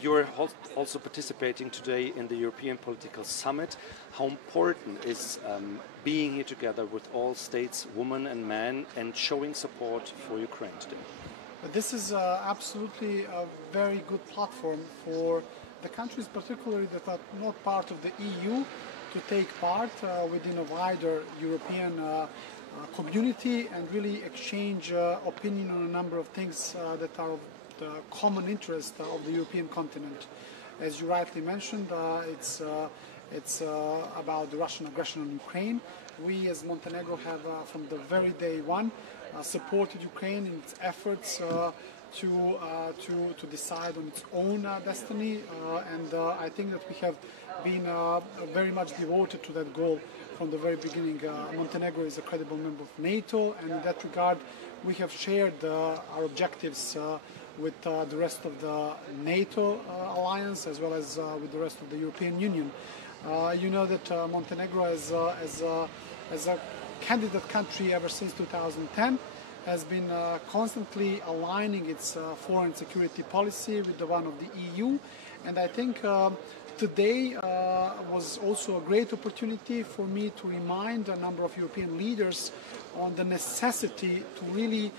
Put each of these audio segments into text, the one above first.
You're also participating today in the European Political Summit. How important is being here together with all states, women and men, and showing support for Ukraine today? This is absolutely a very good platform for the countries, particularly that are not part of the EU, to take part within a wider European community and really exchange opinion on a number of things that are of the common interest of the European continent. As you rightly mentioned, it's about the Russian aggression on Ukraine. We as Montenegro have from the very day one supported Ukraine in its efforts to decide on its own destiny, and I think that we have been very much devoted to that goal from the very beginning. Montenegro is a credible member of NATO, and in that regard we have shared our objectives with the rest of the NATO alliance as well as with the rest of the European Union. You know that Montenegro as a candidate country ever since 2010 has been constantly aligning its foreign security policy with the one of the EU, and I think today was also a great opportunity for me to remind a number of European leaders on the necessity to really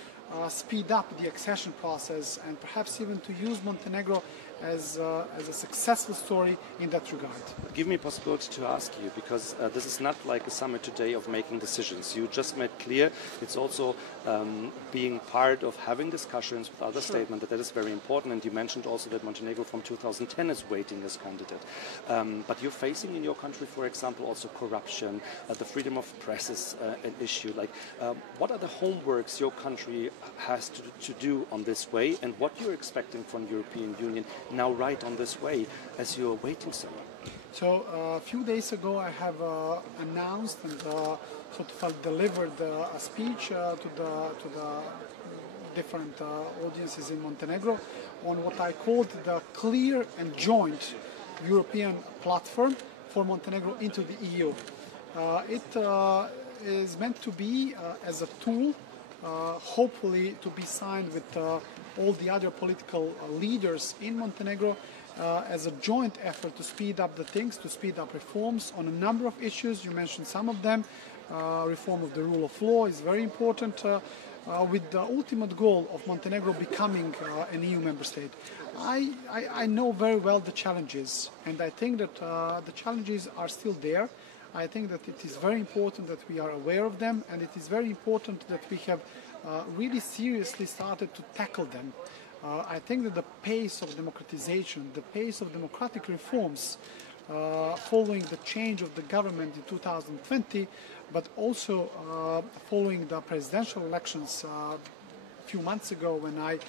speed up the accession process and perhaps even to use Montenegro as a successful story in that regard. Give me a possibility to ask you, because this is not like a summit today of making decisions. You just made clear it's also being part of having discussions with other statements, that is very important, and you mentioned also that Montenegro from 2010 is waiting as candidate. But you're facing in your country, for example, also corruption, the freedom of press is an issue. Like, what are the homeworks your country has to do on this way, and what you're expecting from the European Union now right on this way as you're waiting so long? So a few days ago I have announced and sort of delivered a speech to the different audiences in Montenegro on what I called the clear and joint European platform for Montenegro into the EU. It is meant to be as a tool, hopefully to be signed with all the other political leaders in Montenegro as a joint effort to speed up the things, to speed up reforms on a number of issues. You mentioned some of them. Reform of the rule of law is very important, with the ultimate goal of Montenegro becoming an EU member state. I know very well the challenges, and I think that the challenges are still there. I think that it is very important that we are aware of them, and it is very important that we have really seriously started to tackle them. I think that the pace of democratization, the pace of democratic reforms following the change of the government in 2020, but also following the presidential elections a few months ago when I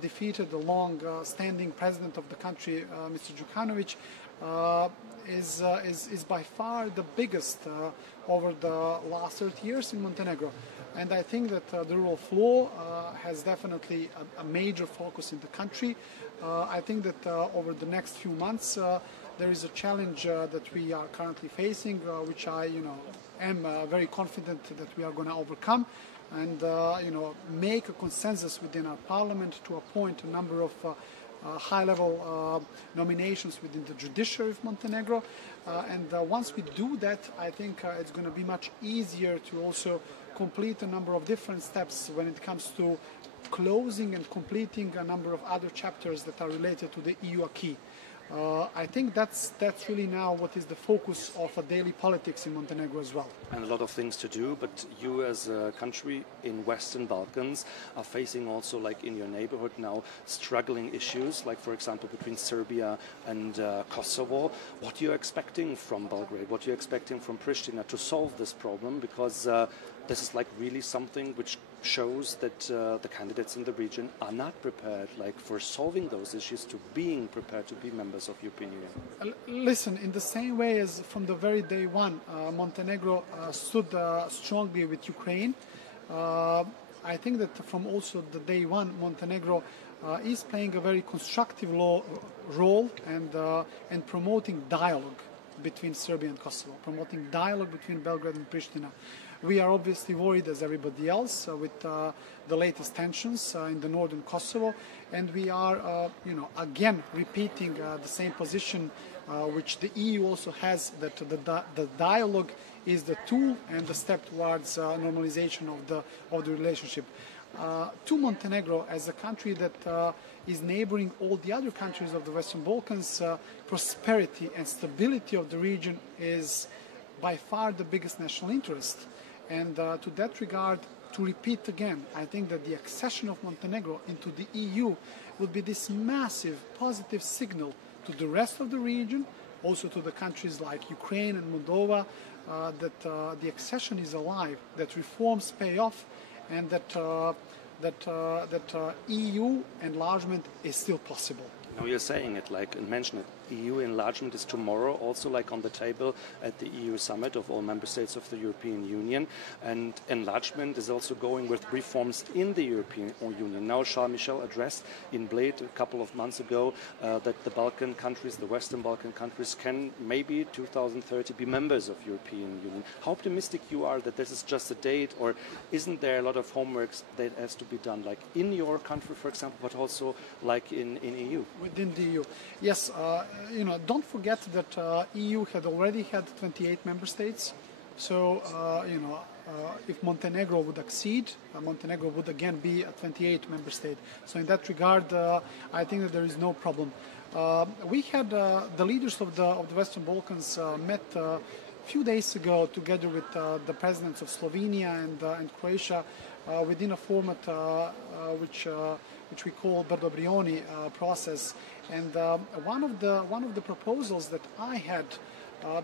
defeated the long-standing president of the country, Mr. Đukanović, is by far the biggest over the last 30 years in Montenegro. And I think that the rule of law has definitely a major focus in the country. I think that over the next few months there is a challenge that we are currently facing, which I am very confident that we are going to overcome, and make a consensus within our parliament to appoint a number of high-level nominations within the judiciary of Montenegro. And once we do that, I think it's going to be much easier to also complete a number of different steps when it comes to closing and completing a number of other chapters that are related to the EU acquis. I think that's really now what is the focus of daily politics in Montenegro as well. And a lot of things to do, but you as a country in Western Balkans are facing also, like in your neighborhood now, struggling issues, like for example between Serbia and Kosovo. What are you expecting from Belgrade? What are you expecting from Pristina to solve this problem? Because this is like really something which shows that the candidates in the region are not prepared, like for solving those issues, to being prepared to be members of European Union. Listen, in the same way as from the very day one, Montenegro stood strongly with Ukraine. I think that from also the day one, Montenegro is playing a very constructive role and promoting dialogue between Serbia and Kosovo, promoting dialogue between Belgrade and Pristina. We are obviously worried, as everybody else, with the latest tensions in the northern Kosovo, and we are, again repeating the same position which the EU also has, that the dialogue is the tool and the step towards normalization of the relationship. To Montenegro, as a country that is neighboring all the other countries of the Western Balkans, prosperity and stability of the region is by far the biggest national interest. And to that regard, to repeat again, I think that the accession of Montenegro into the EU would be this massive positive signal to the rest of the region, also to the countries like Ukraine and Moldova, that the accession is alive, that reforms pay off, and that EU enlargement is still possible. Now you're saying it, like, and mention it. EU enlargement is tomorrow also like on the table at the EU summit of all member states of the European Union, and enlargement is also going with reforms in the European Union. Now Charles Michel addressed in Bled a couple of months ago that the Balkan countries, the Western Balkan countries, can maybe 2030 be members of European Union. How optimistic you are that this is just a date, or isn't there a lot of homework that has to be done, like in your country, for example, but also like in EU? Within the EU, yes. Don't forget that EU had already had 28 member states. So, if Montenegro would accede, Montenegro would again be a 28 member state. So in that regard, I think that there is no problem. We had the leaders of the Western Balkans met a few days ago together with the presidents of Slovenia and Croatia within a format which we call Brdo-Brioni process. And one of the proposals that I had,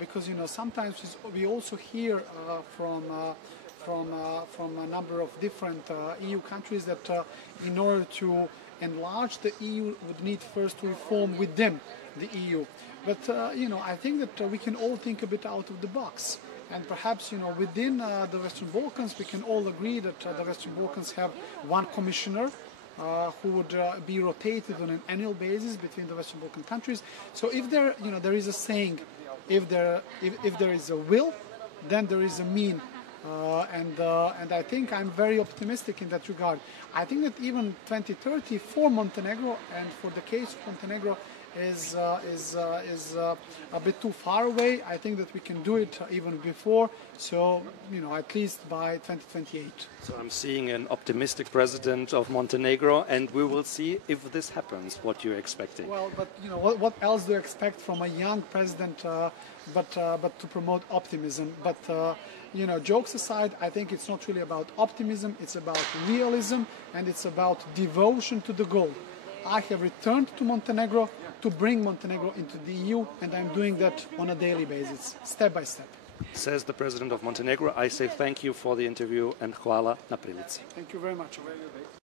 because sometimes we also hear from a number of different EU countries that in order to enlarge the EU would need first to reform within the EU. But I think that we can all think a bit out of the box. And perhaps, within the Western Balkans, we can all agree that the Western Balkans have one commissioner who would be rotated on an annual basis between the Western Balkan countries. So if there is a saying, if there is a will, then there is a mean. And I think I'm very optimistic in that regard. I think that even 2030 for Montenegro and for the case of Montenegro is a bit too far away. I think that we can do it even before, so at least by 2028. So I'm seeing an optimistic president of Montenegro, and we will see if this happens, what you're expecting. Well, but what else do you expect from a young president but to promote optimism? But jokes aside, I think it's not really about optimism, it's about realism, and it's about devotion to the goal. I have returned to Montenegro to bring Montenegro into the EU, and I'm doing that on a daily basis, step by step. Says the president of Montenegro. I say thank you for the interview and hvala na prilici. Thank you very much.